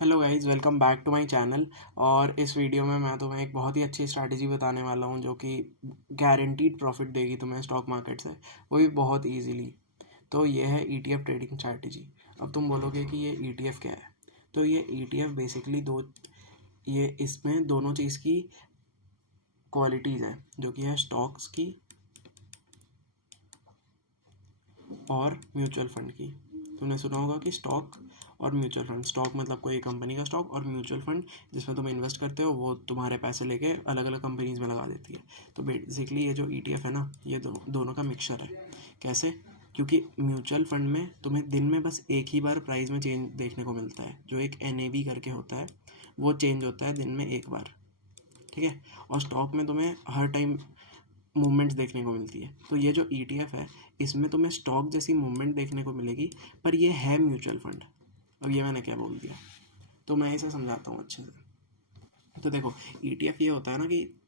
Hello guys, welcome back to my channel. और इस video में मैं तुम्हें एक बहुत ही अच्छी स्ट्रैटेजी बताने वाला हूं जो कि गारंटीड प्रॉफिट देगी तुम्हें स्टॉक मार्केट से, वो भी बहुत इजीली। तो ये है ईटीएफ ट्रेडिंग स्ट्रैटेजी। अब तुम बोलोगे कि ये ईटीएफ क्या है। तो ये ईटीएफ बेसिकली ये इसमें दोनों चीज़ की क्वालिटीज़ है, जो कि है स्टॉक्स की और म्यूचुअल फंड की। तुमने सुना होगा कि स्टॉक और म्यूचुअल फंड, स्टॉक मतलब कोई कंपनी का स्टॉक, और म्यूचुअल फंड जिसमें तुम इन्वेस्ट करते हो वो तुम्हारे पैसे लेके अलग अलग कंपनीज में लगा देती है। तो बेसिकली ये जो ईटीएफ है ना, ये दोनों का मिक्सचर है। कैसे? क्योंकि म्यूचुअल फंड में तुम्हें दिन में बस एक ही बार प्राइस में चेंज देखने को मिलता है, जो एक एनएवी करके होता है, वो चेंज होता है दिन में एक बार। ठीक है। और स्टॉक में तुम्हें हर टाइम मूवमेंट्स देखने को मिलती है। तो ये जो ईटीएफ है, इसमें तुम्हें स्टॉक जैसी मूवमेंट देखने को मिलेगी, पर ये है म्यूचुअल फंड। अब ये मैंने क्या बोल दिया, तो मैं इसे समझाता हूँ अच्छे से। तो देखो, ईटीएफ ये होता है ना कि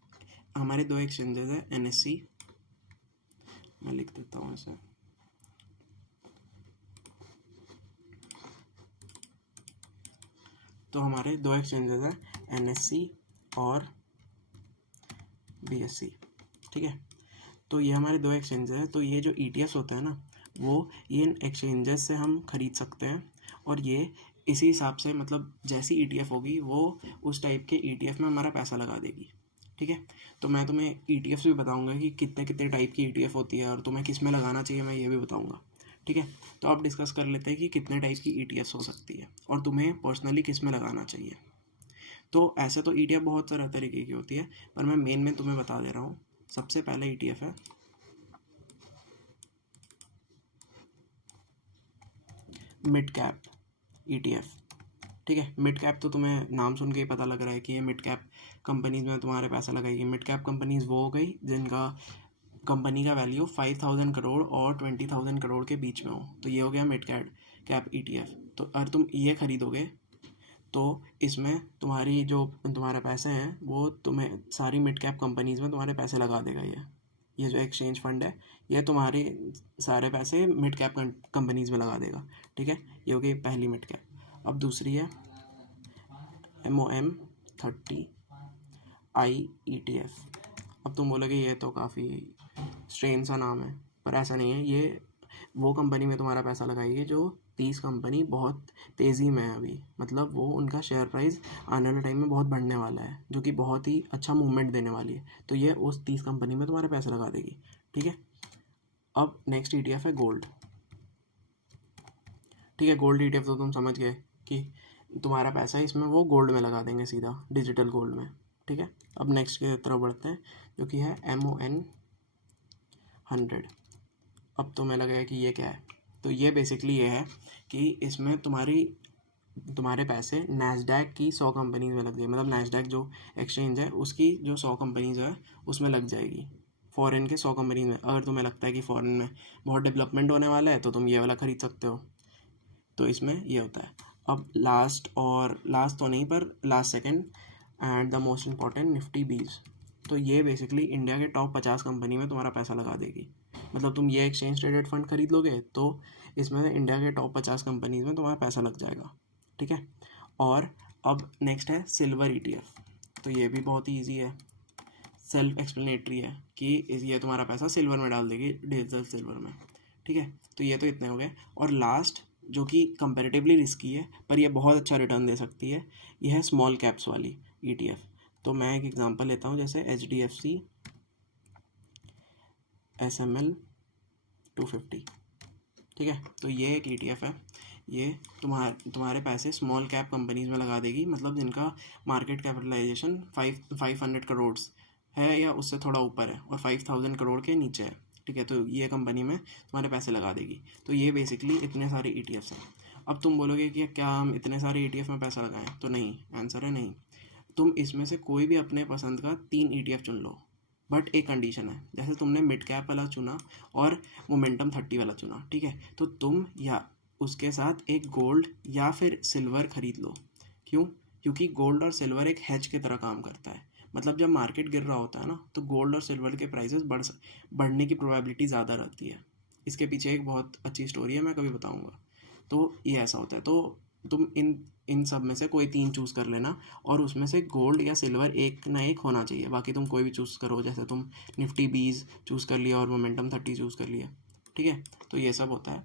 हमारे दो एक्सचेंजेस है, एनएससी, मैं लिख देता हूँ इसे। तो हमारे दो एक्सचेंजेस है, एनएससी और बीएससी। ठीक है। तो ये हमारे दो एक्सचेंजेस हैं। तो ये जो ईटीएफ होता है ना, वो इन एक्सचेंजेस से हम खरीद सकते हैं। और ये इसी हिसाब से, मतलब जैसी ईटीएफ होगी वो उस टाइप के ईटीएफ में हमारा पैसा लगा देगी। ठीक है। तो मैं तुम्हें ईटीएफ भी बताऊंगा कि कितने कितने टाइप की ईटीएफ होती है और तुम्हें किस में लगाना चाहिए, मैं ये भी बताऊंगा। ठीक है। तो आप डिस्कस कर लेते हैं कि कितने टाइप की ईटीएफ हो सकती है और तुम्हें पर्सनली किस में लगाना चाहिए। तो ऐसे तो ईटीएफ बहुत तरह तरीके की होती है, पर मैं मेन में तुम्हें बता दे रहा हूँ। सबसे पहले ईटीएफ है मिड कैप ईटीएफ। ठीक है। मिड कैप तो तुम्हें नाम सुन के ही पता लग रहा है कि ये मिड कैप कंपनीज में तुम्हारे पैसा लगाएगी। मिड कैप कंपनीज वो हो गई जिनका कंपनी का वैल्यू 5,000 करोड़ और 20,000 करोड़ के बीच में हो। तो ये हो गया मिड कैप ईटीएफ। तो अगर तुम ये खरीदोगे तो इसमें तुम्हारे पैसे हैं वो तुम्हें सारी मिड कैप कंपनीज में तुम्हारे पैसे लगा देगा। ये जो एक्सचेंज फंड है, ये तुम्हारे सारे पैसे मिड कैप कंपनीज में लगा देगा। ठीक है। ये हो गई पहली मिड कैप। अब दूसरी है MOM30I ETF। अब तुम बोलोगे ये तो काफ़ी स्ट्रेन सा नाम है, पर ऐसा नहीं है। ये वो कंपनी में तुम्हारा पैसा लगाएगी जो 30 कंपनी बहुत तेज़ी में है अभी, मतलब वो उनका शेयर प्राइस आने वाले टाइम में बहुत बढ़ने वाला है, जो कि बहुत ही अच्छा मूवमेंट देने वाली है। तो ये उस 30 कंपनी में तुम्हारे पैसे लगा देगी। ठीक है। अब नेक्स्ट ईटीएफ है गोल्ड। ठीक है। गोल्ड ईटीएफ तो तुम समझ गए कि तुम्हारा पैसा है इसमें, वो गोल्ड में लगा देंगे सीधा, डिजिटल गोल्ड में। ठीक है। अब नेक्स्ट की तरफ बढ़ते हैं, जो कि है MON100। अब तुम्हें लगेगा कि ये क्या है। तो ये बेसिकली ये है कि इसमें तुम्हारे पैसे नैस्डैक की 100 कंपनीज में लग जाए, मतलब नैस्डैक जो एक्सचेंज है उसकी जो 100 कंपनीज है उसमें लग जाएगी। फ़ॉरेन के 100 कंपनीज में, अगर तुम्हें लगता है कि फ़ॉरेन में बहुत डेवलपमेंट होने वाला है तो तुम ये वाला ख़रीद सकते हो। तो इसमें ये होता है। अब लास्ट तो नहीं, पर last second and the most important, Nifty 20। तो ये बेसिकली इंडिया के टॉप 50 कंपनी में तुम्हारा पैसा लगा देगी। मतलब तुम ये एक्सचेंज ट्रेडेड फंड खरीद लोगे तो इसमें इंडिया के टॉप 50 कंपनीज में तुम्हारा पैसा लग जाएगा। ठीक है। और अब नेक्स्ट है सिल्वर ईटीएफ। तो ये भी बहुत ही ईजी है, सेल्फ एक्सप्लेनेटरी है कि ये तुम्हारा पैसा सिल्वर में डाल देगी, डिजिटल सिल्वर में। ठीक है। तो ये तो इतने हो गए। और लास्ट, जो कि कंपैरेटिवली रिस्की है पर ये बहुत अच्छा रिटर्न दे सकती है, ये है स्मॉल कैप्स वाली ईटीएफ। तो मैं एक एग्जांपल लेता हूँ, जैसे HDFC SML 250। ठीक है। तो ये एक ईटीएफ है। ये तुम्हारे पैसे स्मॉल कैप कंपनीज में लगा देगी, मतलब जिनका मार्केट कैपिटलाइजेशन 500 करोड़ है या उससे थोड़ा ऊपर है और 5,000 करोड़ के नीचे है। ठीक है। तो ये कंपनी में तुम्हारे पैसे लगा देगी। तो ये बेसिकली इतने सारे ईटीएफ्स हैं। अब तुम बोलोगे कि क्या हम इतने सारे ईटीएफ में पैसा लगाएं, तो नहीं, आंसर है नहीं। तुम इसमें से कोई भी अपने पसंद का 3 ईटीएफ चुन लो, बट एक कंडीशन है। जैसे तुमने मिड कैप वाला चुना और मोमेंटम 30 वाला चुना, ठीक है, तो तुम या उसके साथ एक गोल्ड या फिर सिल्वर खरीद लो। क्यों? क्योंकि गोल्ड और सिल्वर एक हैज की तरह काम करता है। मतलब जब मार्केट गिर रहा होता है ना, तो गोल्ड और सिल्वर के प्राइसेस बढ़ने की प्रोबेबिलिटी ज़्यादा रहती है। इसके पीछे एक बहुत अच्छी स्टोरी है, मैं कभी बताऊँगा। तो ये ऐसा होता है। तो तुम इन सब में से कोई 3 चूज़ कर लेना, और उसमें से गोल्ड या सिल्वर एक ना एक होना चाहिए। बाकी तुम कोई भी चूज़ करो, जैसे तुम निफ्टी 20 चूज़ कर लिया और मोमेंटम 30 चूज़ कर लिया, ठीक है। तो ये सब होता है।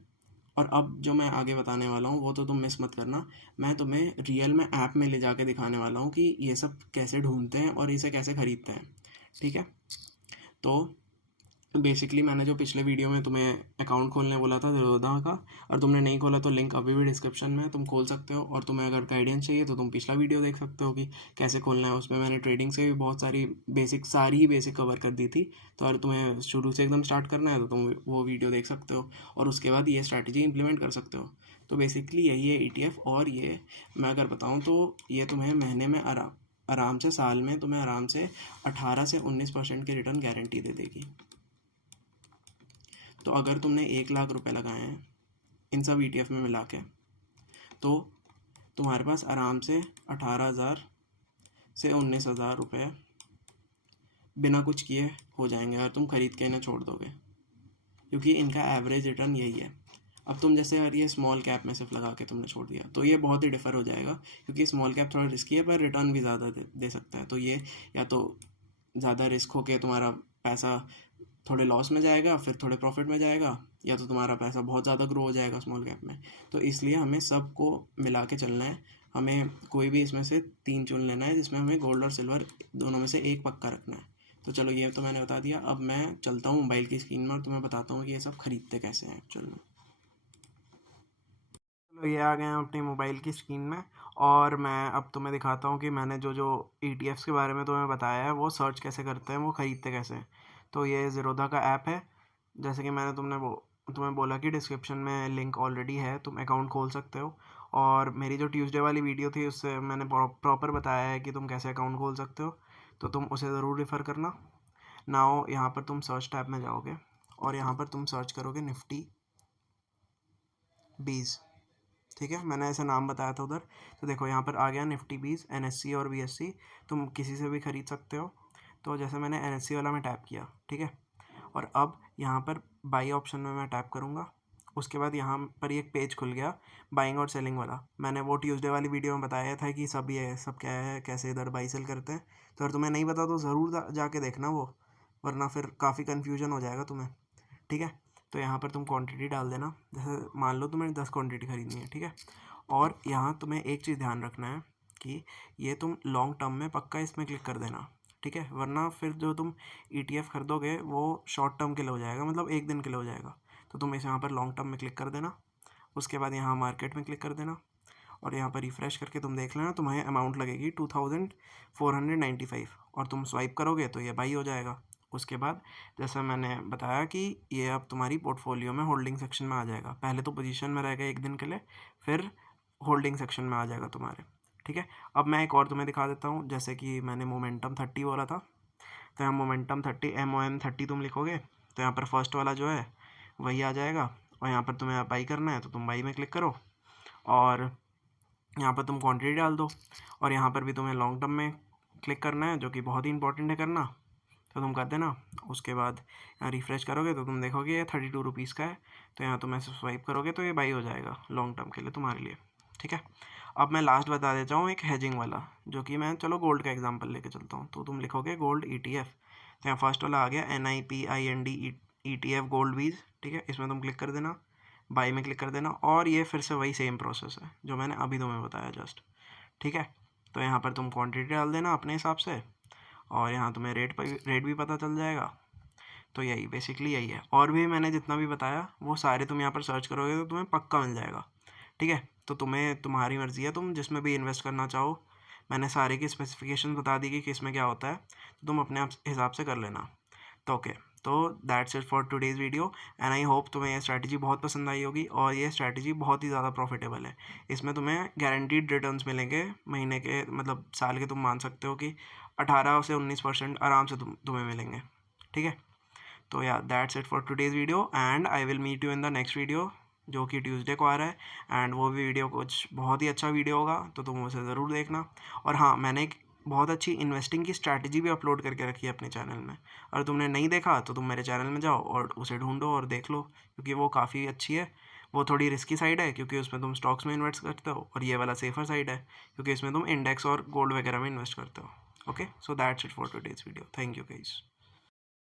और अब जो मैं आगे बताने वाला हूँ वो तो तुम मिस मत करना। मैं तुम्हें रियल में ऐप में ले जाके दिखाने वाला हूँ कि ये सब कैसे ढूंढते हैं और इसे कैसे ख़रीदते हैं, ठीक है। तो बेसिकली मैंने जो पिछले वीडियो में तुम्हें अकाउंट खोलने बोला था ज़ीरोधा का, और तुमने नहीं खोला तो लिंक अभी भी डिस्क्रिप्शन में है, तुम खोल सकते हो। और तुम्हें अगर गाइडेंस चाहिए तो तुम पिछला वीडियो देख सकते हो कि कैसे खोलना है। उसमें मैंने ट्रेडिंग से भी बहुत सारी सारी बेसिक कवर कर दी थी। तो अगर तुम्हें शुरू से एकदम स्टार्ट करना है तो तुम वो वीडियो देख सकते हो, और उसके बाद ये स्ट्रैटेजी इंप्लीमेंट कर सकते हो। तो बेसिकली यही है ETF। और ये मैं अगर बताऊँ तो ये तुम्हें महीने में आराम से, साल में तुम्हें आराम से 18 से 19% की रिटर्न गारंटी दे देगी। तो अगर तुमने 1 लाख रुपए लगाए हैं इन सब ETF में मिला के, तो तुम्हारे पास आराम से 18,000 से 19,000 रुपये बिना कुछ किए हो जाएंगे अगर तुम खरीद के इन्हें छोड़ दोगे, क्योंकि इनका एवरेज रिटर्न यही है। अब तुम जैसे अगर ये स्मॉल कैप में सिर्फ लगा के तुमने छोड़ दिया तो ये बहुत ही डिफर हो जाएगा, क्योंकि स्मॉल कैप थोड़ा रिस्की है पर रिटर्न भी ज़्यादा दे सकता है। तो ये या तो ज़्यादा रिस्क हो के तुम्हारा पैसा थोड़े लॉस में जाएगा फिर थोड़े प्रॉफिट में जाएगा, या तो तुम्हारा पैसा बहुत ज़्यादा ग्रो हो जाएगा स्मॉल कैप में। तो इसलिए हमें सबको मिला के चलना है। हमें कोई भी इसमें से 3 चुन लेना है, जिसमें हमें गोल्ड और सिल्वर दोनों में से एक पक्का रखना है। तो चलो ये तो मैंने बता दिया। अब मैं चलता हूँ मोबाइल की स्क्रीन में और तुम्हें बताता हूँ कि ये सब खरीदते कैसे हैं एक्चुअल में। चलो ये आ गए हैं अपनी मोबाइल की स्क्रीन में, और मैं अब तुम्हें दिखाता हूँ कि मैंने जो जो ETFs के बारे में तुम्हें बताया है वो सर्च कैसे करते हैं, वो ख़रीदते कैसे हैं। तो ये ज़ीरोधा का ऐप है, जैसे कि मैंने तुम्हें बोला कि डिस्क्रिप्शन में लिंक ऑलरेडी है, तुम अकाउंट खोल सकते हो। और मेरी जो ट्यूसडे वाली वीडियो थी उससे मैंने प्रॉपर बताया है कि तुम कैसे अकाउंट खोल सकते हो, तो तुम उसे ज़रूर रेफ़र करना। नाउ यहाँ पर तुम सर्च टैब में जाओगे और यहाँ पर तुम सर्च करोगे निफ्टी 20, ठीक है। मैंने ऐसा नाम बताया था उधर, तो देखो यहाँ पर आ गया निफ्टी 20 NSE और BSE। तुम किसी से भी ख़रीद सकते हो। तो जैसे मैंने NSE वाला में टैप किया, ठीक है। और अब यहाँ पर बाई ऑप्शन में मैं टैप करूँगा। उसके बाद यहाँ पर एक पेज खुल गया बाइंग और सेलिंग वाला। मैंने वो ट्यूसडे वाली वीडियो में बताया था कि सब ये सब क्या है, कैसे इधर बाई सेल करते हैं। तो अगर तुम्हें नहीं पता तो ज़रूर जाके देखना वो, वरना फिर काफ़ी कन्फ्यूजन हो जाएगा तुम्हें, ठीक है। तो यहाँ पर तुम क्वांटिटी डाल देना, जैसे मान लो तुम्हें 10 क्वांटिटी खरीदनी है, ठीक है। और यहाँ तुम्हें एक चीज़ ध्यान रखना है कि ये तुम लॉन्ग टर्म में पक्का इसमें क्लिक कर देना, ठीक है। वरना फिर जो तुम ETF खरीदोगे वो शॉर्ट टर्म के लिए हो जाएगा, मतलब एक दिन के लिए हो जाएगा। तो तुम इसे यहाँ पर लॉन्ग टर्म में क्लिक कर देना। उसके बाद यहाँ मार्केट में क्लिक कर देना, और यहाँ पर रिफ़्रेश करके तुम देख लेना, तुम्हें अमाउंट लगेगी 2495, और तुम स्वाइप करोगे तो ये बाई हो जाएगा। उसके बाद जैसा मैंने बताया कि ये अब तुम्हारी पोर्टफोलियो में होल्डिंग सेक्शन में आ जाएगा। पहले तो पोजीशन में रहेगा एक दिन के लिए, फिर होल्डिंग सेक्शन में आ जाएगा तुम्हारे, ठीक है। अब मैं एक और तुम्हें दिखा देता हूँ, जैसे कि मैंने मोमेंटम 30 बोला था, तो यहाँ मोमेंटम 30 MOM30 तुम लिखोगे तो यहाँ पर फर्स्ट वाला जो है वही आ जाएगा। और यहाँ पर तुम्हें बाई करना है तो तुम बाई में क्लिक करो, और यहाँ पर तुम क्वांटिटी डाल दो। और यहाँ पर भी तुम्हें लॉन्ग टर्म में क्लिक करना है, जो कि बहुत ही इंपॉर्टेंट है करना, तो तुम कर देना। उसके बाद यहाँ रिफ़्रेश करोगे तो तुम देखोगे ये 32 रुपीज़ का है, तो यहाँ तुम ऐसे स्वाइप करोगे तो ये बाई हो जाएगा लॉन्ग टर्म के लिए तुम्हारे लिए, ठीक है। अब मैं लास्ट बता देता हूँ एक हेजिंग वाला, जो कि मैं चलो गोल्ड का एग्जांपल लेके चलता हूँ। तो तुम लिखोगे गोल्ड ETF, तो यहाँ फर्स्ट वाला आ गया NIPIND ETF गोल्ड 20, ठीक है। इसमें तुम क्लिक कर देना, बाई में क्लिक कर देना, और ये फिर से वही सेम प्रोसेस है जो मैंने अभी तुम्हें बताया जस्ट, ठीक है। तो यहाँ पर तुम क्वांटिटी डाल देना अपने हिसाब से, और यहाँ तुम्हें रेट भी पता चल जाएगा। तो यही बेसिकली यही है, और भी मैंने जितना भी बताया वो सारे तुम यहाँ पर सर्च करोगे तो तुम्हें पक्का मिल जाएगा, ठीक है। तो तुम्हारी मर्ज़ी है, तुम जिसमें भी इन्वेस्ट करना चाहो। मैंने सारे की स्पेसिफिकेशन बता दी कि किस में क्या होता है, तो तुम अपने हिसाब से कर लेना। तो ओके, तो that's it for today's video, and I hope तुम्हें ये स्ट्रैटेजी बहुत पसंद आई होगी। और ये स्ट्रैटेजी बहुत ही ज़्यादा प्रॉफिटेबल है। इसमें तुम्हें गारंटीड रिटर्न्स मिलेंगे महीने के, मतलब साल के। तुम मान सकते हो कि 18 से 19% आराम से तुम्हें मिलेंगे, ठीक है। तो yeah that's it for today's video, and I will meet you in the next video, जो कि ट्यूसडे को आ रहा है। एंड वो भी वीडियो कुछ बहुत ही अच्छा वीडियो होगा, तो तुम उसे ज़रूर देखना। और हाँ, मैंने एक बहुत अच्छी इन्वेस्टिंग की स्ट्रैटेजी भी अपलोड करके रखी है अपने चैनल में। अगर तुमने नहीं देखा तो तुम मेरे चैनल में जाओ और उसे ढूंढो और देख लो, क्योंकि वो काफ़ी अच्छी है। वो थोड़ी रिस्की साइड है क्योंकि उसमें तुम स्टॉक्स में इन्वेस्ट करते हो, और ये वाला सेफर साइड है क्योंकि इसमें तुम इंडेक्स और गोल्ड वगैरह में इन्वेस्ट करते हो. Okay, so that's it for today's video. Thank you guys.